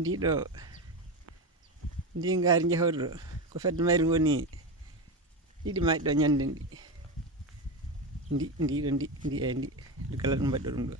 ndiɗo ndi ngari jehorɗo ko fedde mayre woni ɗiɗi maƴɗo ñande ndi ndi ndi ndi ndi kala ɗum mbaɗɗo ɗum ɗo